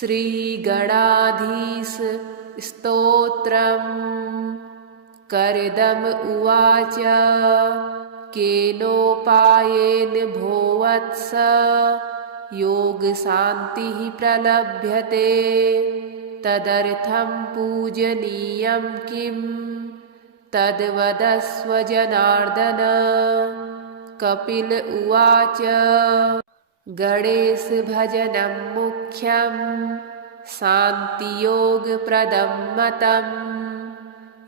श्रीगणाधीश स्तोत्रम्। कर्दम उवाच केनोपायेन भोवत्स योगशान्तिः प्रलभ्यते तदर्थं पूजनीयं किं तद्वदस्व जनार्दन। कपिल उवाच गणेशभजनं मुख्यं शान्तियोगप्रदं मतम्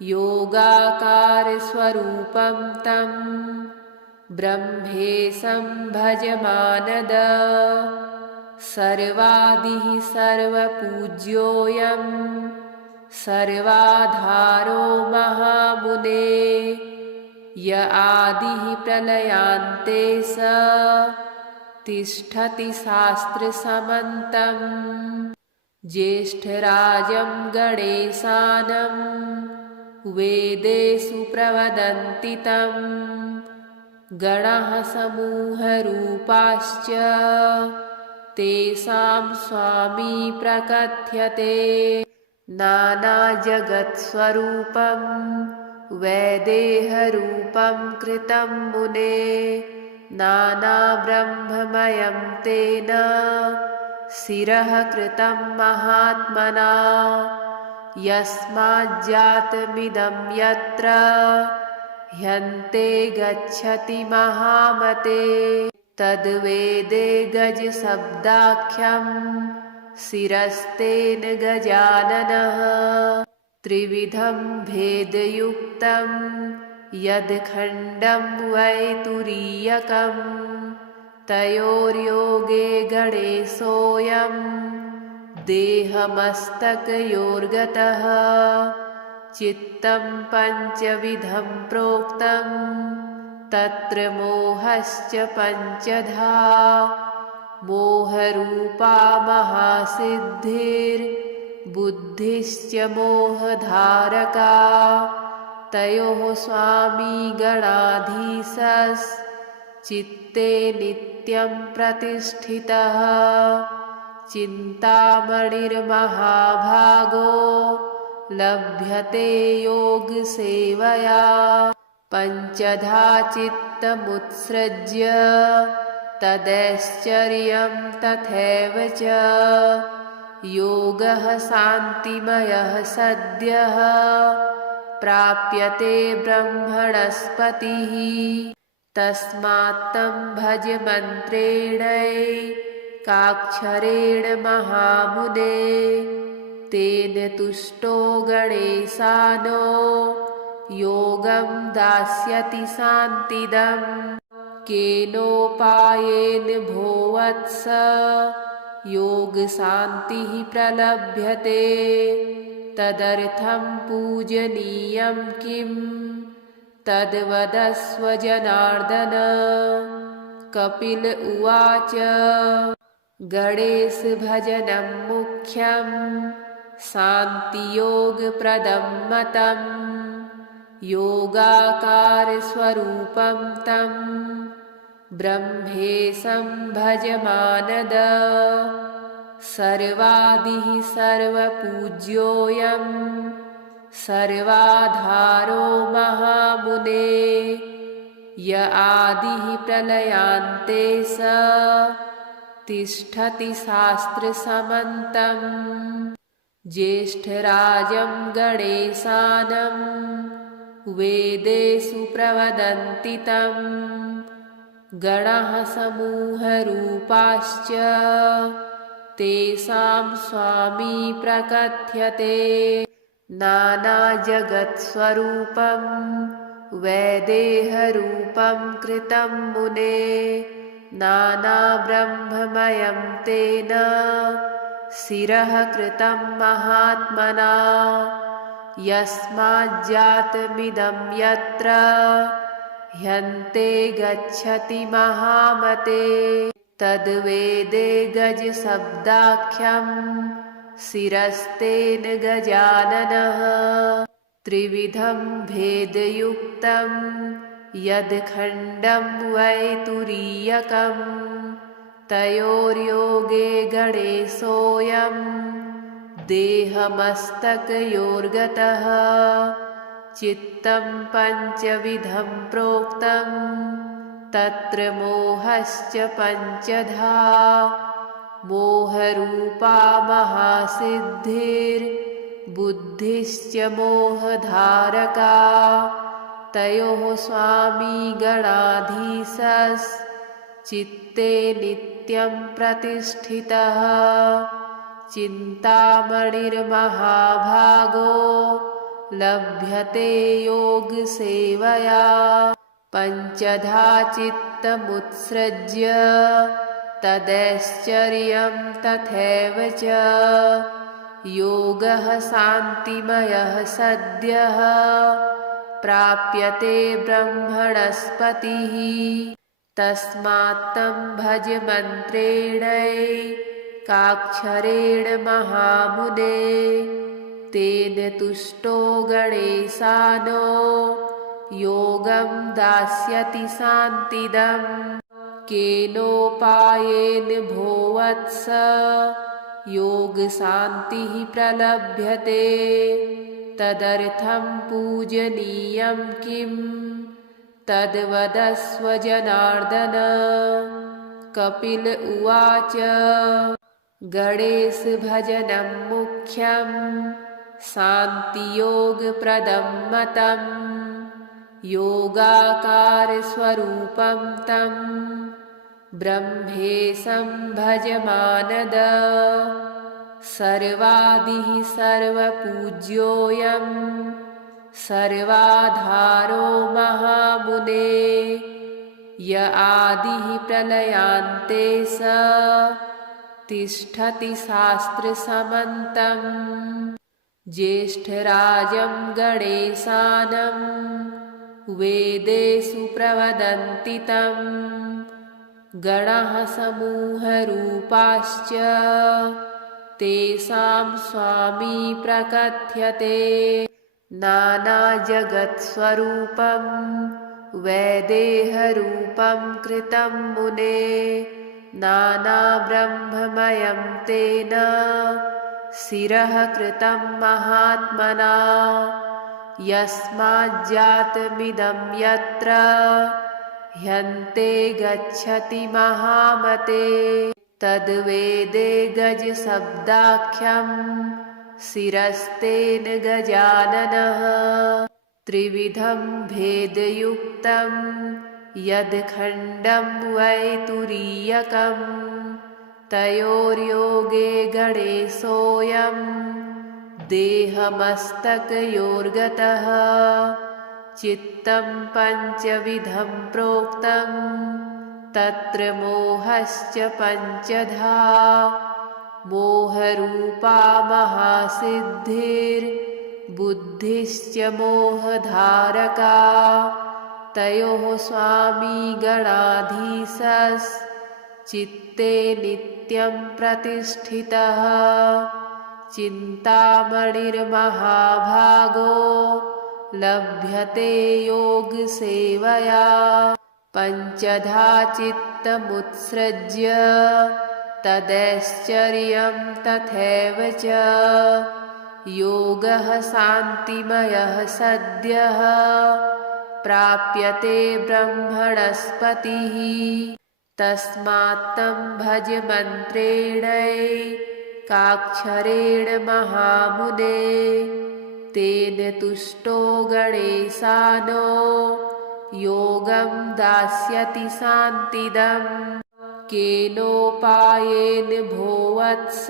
योगाकारस्वरूपं तं ब्रह्मेशं भजमानद। सर्वादिः सर्वपूज्योऽयं सर्वाधारो महामुने। य आदिः प्रलयान्ते स तिष्ठति शास्त्रसमन्तम्। ज्येष्ठराजं गणेशानं वेदेषु प्रवदन्ति तं। गणाः समूहरूपाश्च तेषां स्वामी प्रकथ्यते। नानाजगत्स्वरूपं वैदेहरूपं कृतं मुने। नानाब्रह्ममयं तेन शिरः कृतं महात्मना। यस्माज्जातमिदं यत्र ह्यन्ते गच्छति महामते। तद्वेदे गजशब्दाख्यं शिरस्तेन गजाननः। त्रिविधं भेदयुक्तं यद्खण्डं वै तुरीयकं। तयोर्योगे गणेशोऽयं देहमस्तकयोर्गतः। चित्तं पञ्चविधं प्रोक्तं तत्र मोहश्च पञ्चधा। मोहरूपा महासिद्धिर्बुद्धिश्च मोहधारका। तयोः स्वामी गणाधीशश्चित्ते नित्यं प्रतिष्ठितः। चिन्तामणिर्महाभागो लभ्यते योगसेवया। पञ्चधा चित्तमुत्सृज्य तदैश्चर्यं तथैव च। योगः शान्तिमयः सद्यः प्राप्यते ब्रह्मणस्पतिः। तस्मात् तं भज मन्त्रेणैकाक्षरेण महामुने। तेन तुष्टो गणेशानो योगं दास्यति शान्तिदम्। केनोपायेन भोवत्स योगशान्तिः प्रलभ्यते तदर्थं पूजनीयं किं तद्वदस्व जनार्दन। कपिल उवाच गणेशभजनं मुख्यं शान्तियोगप्रदं मतम् योगाकारस्वरूपं तं ब्रह्मेशं भजमानद। सर्वादिः सर्वपूज्योऽयं सर्वाधारो महामुने। य आदिः प्रलयान्ते स तिष्ठति शास्त्रसमन्तम्। ज्येष्ठराजं गणेशानं वेदेषु प्रवदन्ति तं। गणाः समूहरूपाश्च तेषां स्वामी प्रकथ्यते। नानाजगत्स्वरूपं वैदेहरूपं कृतं मुने। नानाब्रह्ममयं तेन शिरः कृतं महात्मना। यस्माज्जातमिदं यत्र ह्यन्ते गच्छति महामते। तद्वेदे गजशब्दाख्यं शिरस्तेन गजाननः। त्रिविधं भेदयुक्तं यद्खण्डं वै तुरीयकं। तयोर्योगे गणेशोऽयं देहमस्तकयोर्गतः चित्तं पञ्चविधं प्रोक्तं तत्र मोहश्च पञ्चधा मोहरूपा महासिद्धिर्बुद्धिश्च मोहधारका तयोः स्वामी गणाधीशश्चित्ते नित्यं प्रतिष्ठितः चिन्तामणिर्महाभागो लभ्यते योगसेवया पञ्चधा चित्तमुत्सृज्य तदैश्चर्यं तथैव च योगः शान्तिमयः सद्यः प्राप्यते ब्रह्मणस्पतिः तस्मात् तं भज मन्त्रेणैकाक्षरेण महामुने तेन तुष्टो गणेशानो योगं दास्यति शान्तिदम् केनोपायेन भोवत्स योगशान्तिः प्रलभ्यते तदर्थं पूजनीयं किं तद्वदस्व जनार्दन कपिल उवाच गणेशभजनं मुख्यं शान्तियोगप्रदं मतम् योगाकारस्वरूपं तं ब्रह्मेशं भजमानद सर्वादिः सर्वपूज्योऽयं सर्वाधारो महामुने य आदिः प्रलयान्ते स तिष्ठति शास्त्रसमन्तम् ज्येष्ठराजं गणेशानं वेदेषु प्रवदन्ति तं गणाः समूहरूपाश्च तेषां स्वामी प्रकथ्यते नानाजगत्स्वरूपं वैदेहरूपं कृतं मुने नानाब्रह्ममयं तेन शिरः कृतं महात्मना यस्माज्जातमिदं यत्र ह्यन्ते गच्छति महामते तद्वेदे गजशब्दाख्यं शिरस्तेन गजाननः त्रिविधं भेदयुक्तं यद्खण्डं वै तुरीयकं तयोर्योगे गणेशोऽयं देहमस्तकयोर्गतः चित्तं पञ्चविधं प्रोक्तं तत्र मोहश्च पञ्चधा मोहरूपा महासिद्धिर्बुद्धिश्च मोहधारका तयोः स्वामी गणाधीशश्चित्ते नित्यं प्रतिष्ठितः चिन्तामणिर्महाभागो लभ्यते योगसेवया पञ्चधा चित्तमुत्सृज्य तदैश्चर्यं तथैव च योगः शान्तिमयः सद्यः प्राप्यते ब्रह्मणस्पतिः तस्मात् तं भज मन्त्रेणैकाक्षरेण महामुने तेन तुष्टो गणेशानो योगं दास्यति शान्तिदम् केनोपायेन भोवत्स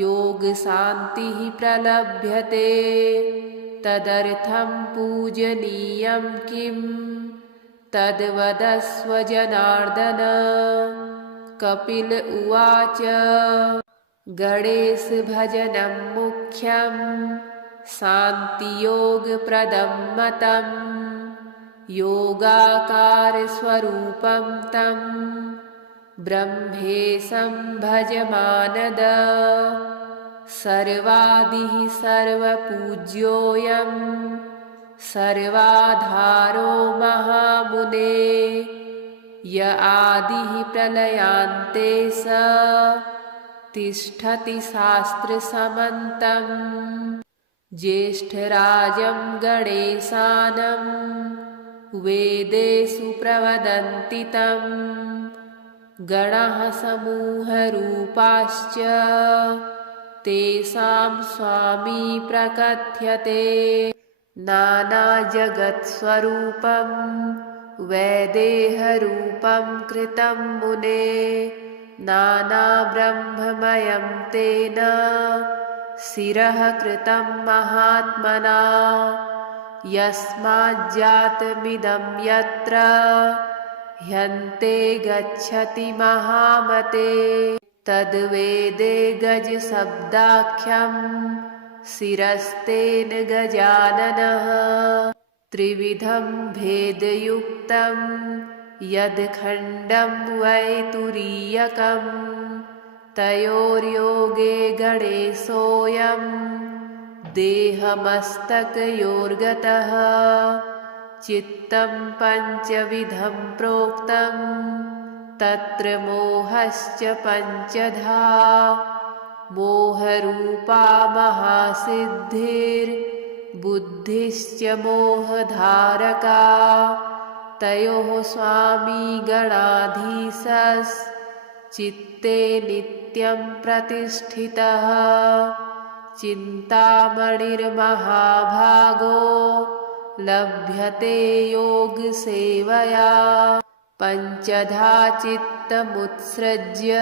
योगशान्तिः प्रलभ्यते तदर्थं पूजनीयं किं तद्वदस्व जनार्दन कपिल उवाच गणेशभजनं मुख्यं शान्तियोगप्रदं मतम् योगाकारस्वरूपं तं ब्रह्मेशं भजमानद सर्वादिः सर्वपूज्योऽयं सर्वाधारो महामुने य आदिः प्रलयान्ते स तिष्ठति शास्त्रसमन्तम् ज्येष्ठराजं गणेशानं वेदेषु प्रवदन्ति तं गणः समूहरूपाश्च तेषां स्वामी प्रकथ्यते नानाजगत्स्वरूपं वैदेहरूपं कृतं मुने नानाब्रह्ममयं तेन शिरः कृतं महात्मना यस्माज्जातमिदं यत्र ह्यन्ते गच्छति महामते तद्वेदे गजशब्दाख्यं शिरस्तेन गजाननः त्रिविधं भेदयुक्तं यद्खण्डं वै तुरीयकं तयोर्योगे गणेशोऽयं देहमस्तकयोर्गतः चित्तं पञ्चविधं प्रोक्तं तत्र मोहश्च पञ्चधा मोहरूपा महासिद्धिर्बुद्धिश्च मोहधारका तयोः स्वामी गणाधीशश्चित्ते नित्यं प्रतिष्ठितः चिन्तामणिर्महाभागो लभ्यते योगसेवया पञ्चधा चित्तमुत्सृज्य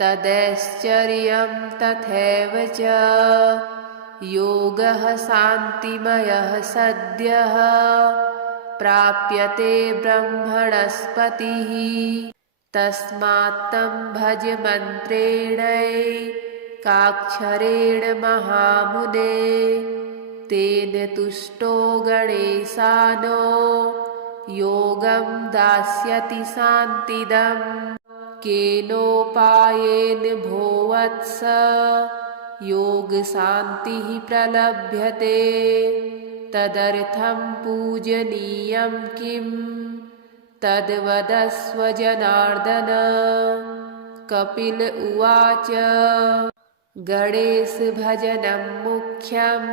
तदैश्चर्यं तथैव च योगः शान्तिमयः सद्यः प्राप्यते ब्रह्मणस्पतिः तस्मात् तं भज मन्त्रेणैकाक्षरेण महामुने तेन तुष्टो गणेशानो योगं दास्यति शान्तिदम् केनोपायेन भो वत्स योगशान्तिः प्रलभ्यते तदर्थं पूजनीयं किं तद्वदस्व जनार्दन कपिल उवाच गणेशभजनं मुख्यं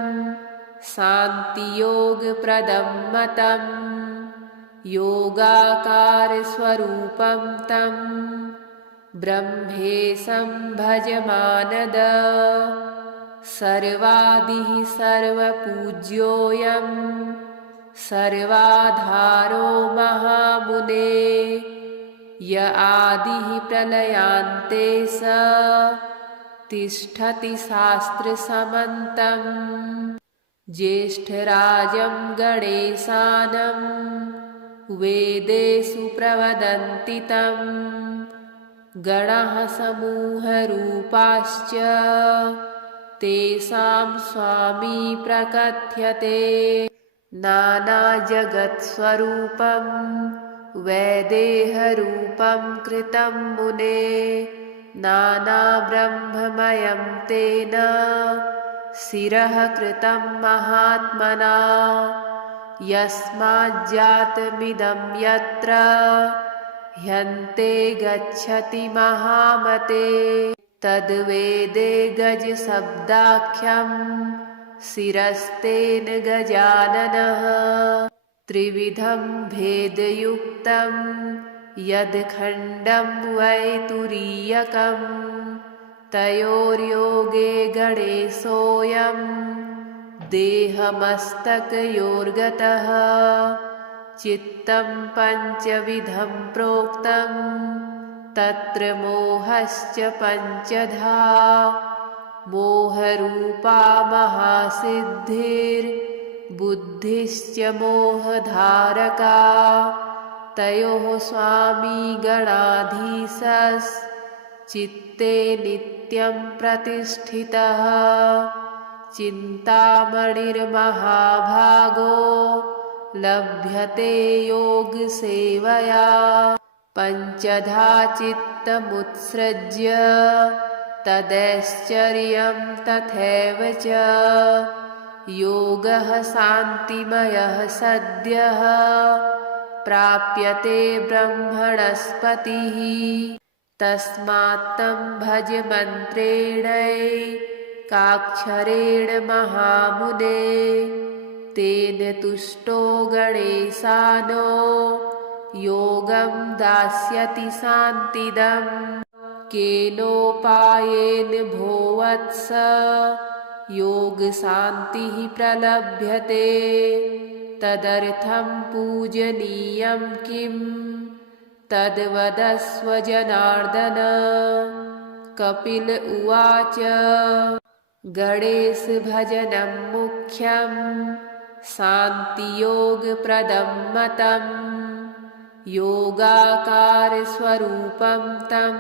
शान्तियोगप्रदं मतम् योगाकारस्वरूपं तं ब्रह्मेशं भजमानद सर्वादिः सर्वपूज्योऽयं सर्वाधारो महामुने य आदिः प्रलयान्ते स तिष्ठति शास्त्रसमन्तम् ज्येष्ठराजं गणेशानं वेदेषु प्रवदन्ति तं गणः समूहरूपाश्च तेषां स्वामी प्रकथ्यते नानाजगत्स्वरूपं वैदेहरूपं कृतं मुने नानाब्रह्ममयं तेन शिरः कृतं महात्मना यस्माज्जातमिदं यत्र ह्यन्ते गच्छति महामते तद्वेदे गजशब्दाख्यं शिरस्तेन गजाननः त्रिविधं भेदयुक्तं यद्खण्डं वै तुरीयकं तयोर्योगे गणेशोऽयं देहमस्तकयोर्गतः चित्तं पञ्चविधं प्रोक्तं तत्र मोहश्च पञ्चधा मोहरूपा महासिद्धिर्बुद्धिश्च मोहधारका तयोः स्वामी गणाधीशश्चित्ते नित्यं प्रतिष्ठितः चिन्तामणिर्महाभागो लभ्यते योगसेवया पञ्चधा चित्तमुत्सृज्य तदैश्चर्यं तथैव च योगः शान्तिमयः सद्यः प्राप्यते ब्रह्मणस्पतिः तस्मात्तं भज मन्त्रेणैकाक्षरेण महामुने तेन तुष्टो गणेशानो योगं दास्यति शान्तिदम् केनोपायेन भो वत्स योगशान्तिः प्रलभ्यते तदर्थं पूजनीयं किं तद्वदस्व जनार्दन कपिल उवाच गणेशभजनं मुख्यं शान्तियोगप्रदं मतम् योगाकारस्वरूपं तं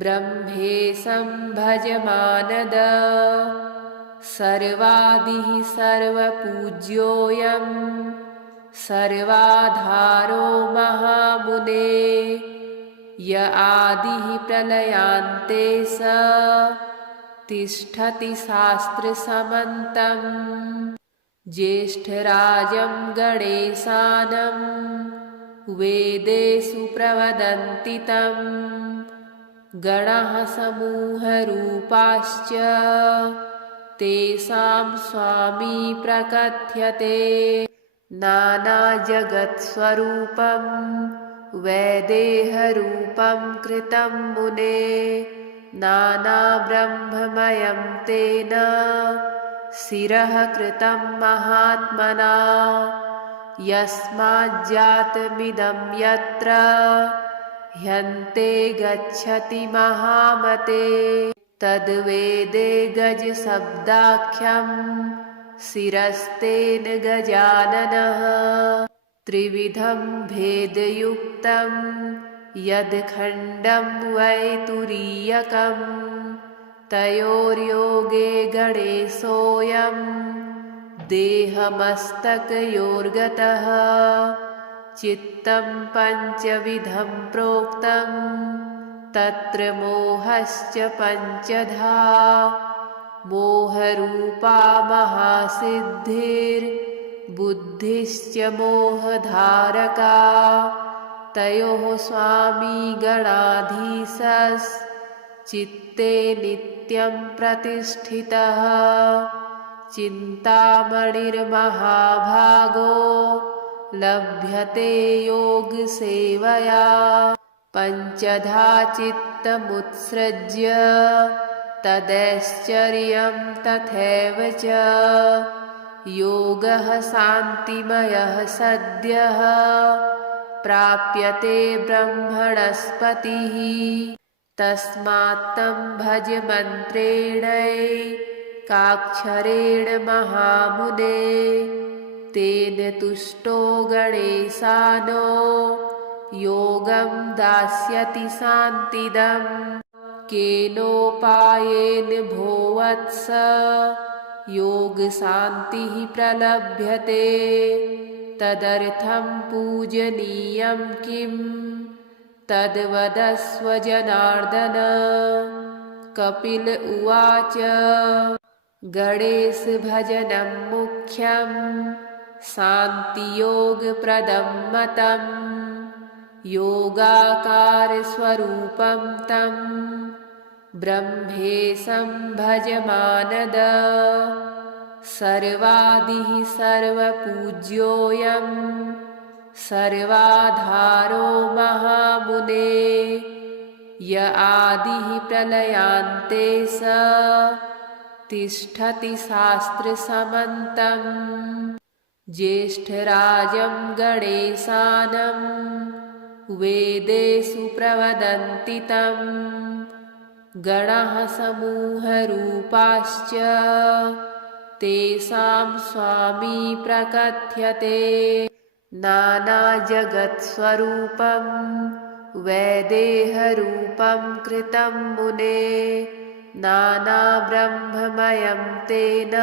ब्रह्मेशं भजमानद सर्वादिः सर्वपूज्योऽयं सर्वाधारो महामुने य आदिः प्रलयान्ते स तिष्ठति शास्त्रसमन्तम् ज्येष्ठराजं गणेशानं वेदेषु प्रवदन्ति तं गणाः समूहरूपाश्च तेषां स्वामी प्रकथ्यते नानाजगत्स्वरूपं वैदेहरूपं कृतं मुने नानाब्रह्ममयं तेन शिरः कृतं महात्मना यस्माज्जातमिदं यत्र ह्यन्ते गच्छति महामते तद्वेदे गजशब्दाख्यं शिरस्तेन गजाननः त्रिविधं भेदयुक्तं यद्खण्डं वै तुरीयकं तयोर्योगे गणेशोऽयं देहमस्तकयोर्गतः चित्तं पञ्चविधं प्रोक्तं तत्र मोहश्च पञ्चधा मोहरूपा महासिद्धिर्बुद्धिश्च मोहधारका तयोः स्वामी गणाधीशश्चित्ते नित्यं प्रतिष्ठितः चिन्तामणिर्महाभागो लभ्यते योगसेवया पञ्चधा चित्तमुत्सृज्य तदैश्चर्यं तथैव च योगः शान्तिमयः सद्यः प्राप्यते ब्रह्मणस्पतिः तस्मात्तं भज मन्त्रेणैकाक्षरेण महामुने तेन तुष्टो गणेशानो योगं दास्यति शान्तिदम् केनोपायेन भो वत्स योगशान्तिः प्रलभ्यते तदर्थं पूजनीयं किं तद्वदस्व जनार्दन कपिल उवाच गणेशभजनं मुख्यं शान्तियोगप्रदं मतम् योगाकारस्वरूपं तं ब्रह्मेशं भजमानद सर्वादिः सर्वपूज्योऽयं सर्वाधारो महामुने य आदिः प्रलयान्ते स तिष्ठति शास्त्रसमन्तम् ज्येष्ठराजं गणेशानं वेदेषु प्रवदन्ति तं गणाः समूहरूपाश्च तेषां स्वामी प्रकथ्यते नानाजगत्स्वरूपं वैदेहरूपं कृतं मुने नानाब्रह्ममयं तेन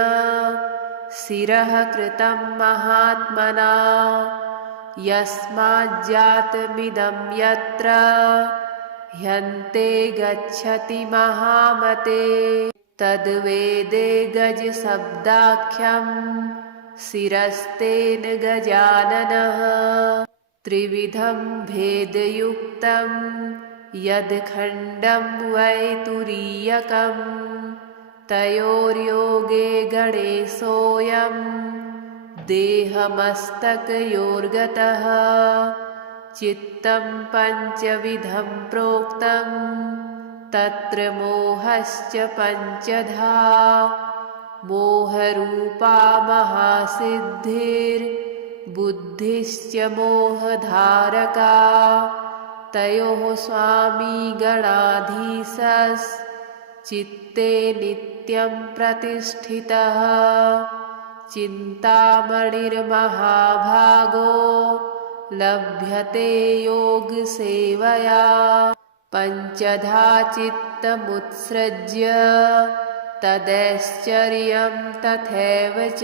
शिरः कृतं महात्मना यस्माज्जातमिदं यत्र ह्यन्ते गच्छति महामते तद्वेदे गजशब्दाख्यं शिरस्तेन गजाननः त्रिविधं भेदयुक्तं यद्खण्डं वै तुरीयकं तयोर्योगे गणे सोऽयं देहमस्तकयोर्गतः चित्तं पञ्चविधं प्रोक्तं तत्र मोहश्च पञ्चधा मोहरूपा महासिद्धिर्बुद्धिश्च मोहधारका तयोः स्वामी गणाधीशश्चित्ते नित्यं प्रतिष्ठितः चिन्तामणिर्महाभागो लभ्यते योगसेवया पञ्चधा चित्तमुत्सृज्य तदैश्चर्यं तथैव च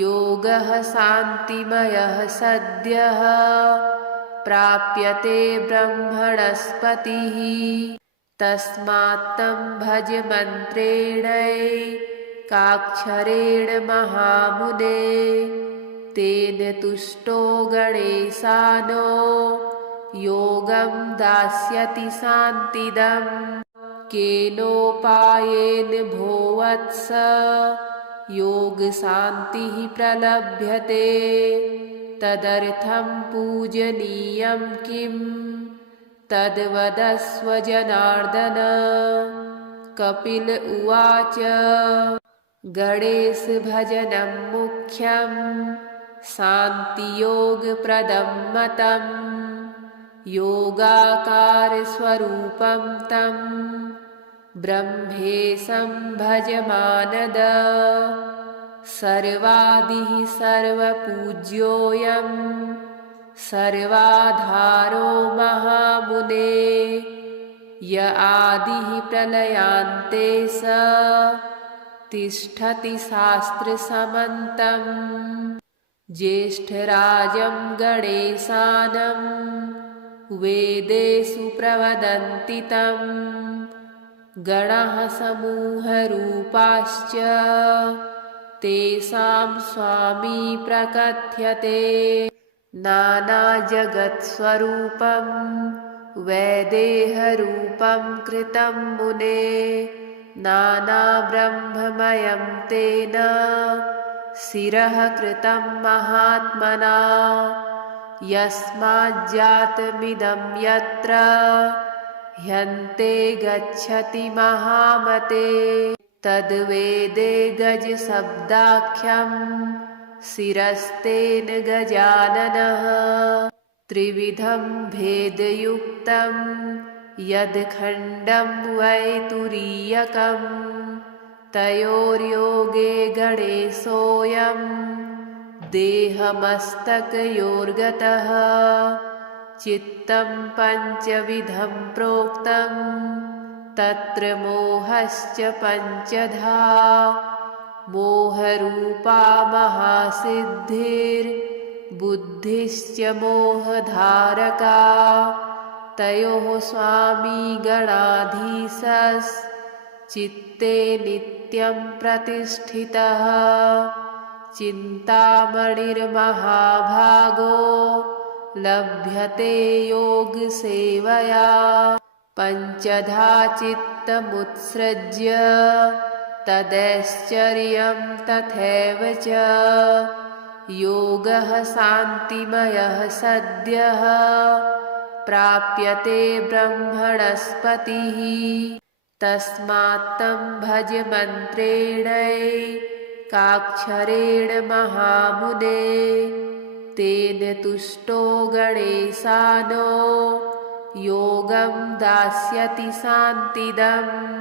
योगः शान्तिमयः सद्यः प्राप्यते ब्रह्मणस्पतिः तस्मात् तं भज मन्त्रेणैकाक्षरेण महामुने तेन तुष्टो गणेशानो योगं दास्यति शान्तिदम् केनोपायेन भो वत्स योगशान्तिः प्रलभ्यते तदर्थं पूजनीयं किं तद्वदस्व जनार्दन कपिल उवाच गणेशभजनं मुख्यं शान्तियोगप्रदं मतम् योगाकारस्वरूपं तं ब्रह्मेशं भज मानद सर्वादिः सर्वपूज्योऽयं सर्वाधारो महामुने य आदिः प्रलयान्ते स तिष्ठति शास्त्रसमन्तम् ज्येष्ठराजं गणेशानं वेदेषु प्रवदन्ति तं गणाः समूहरूपाश्च तेषां स्वामी प्रकथ्यते नानाजगत्स्वरूपं वैदेहरूपं कृतं मुने नानाब्रह्ममयं तेन शिरः कृतं महात्मना यस्माज्जातमिदं यत्र ह्यन्ते गच्छति महामते तद्वेदे गजशब्दाख्यं शिरस्तेन गजाननः त्रिविधं भेदयुक्तं यद्खण्डं वै तुरीयकं तयोर्योगे गणे सोऽयं देहमस्तकयोर्गतः चित्तं पञ्चविधं प्रोक्तं तत्र मोहश्च पञ्चधा मोहरूपा महासिद्धिर्बुद्धिश्च मोहधारका तयोः स्वामी गणाधीशश्चित्ते नित्यं प्रतिष्ठितः चिन्तामणिर्महाभागो लभ्यते योगसेवया पञ्चधा चित्तमुत्सृज्य तदैश्चर्यं तथैव च योगः शान्तिमयः सद्यः प्राप्यते ब्रह्मणस्पतिः तस्मात् तं भज मन्त्रेणैकाक्षरेण महामुने तेन तुष्टो गणेशानो योगं दास्यति शान्तिदम्।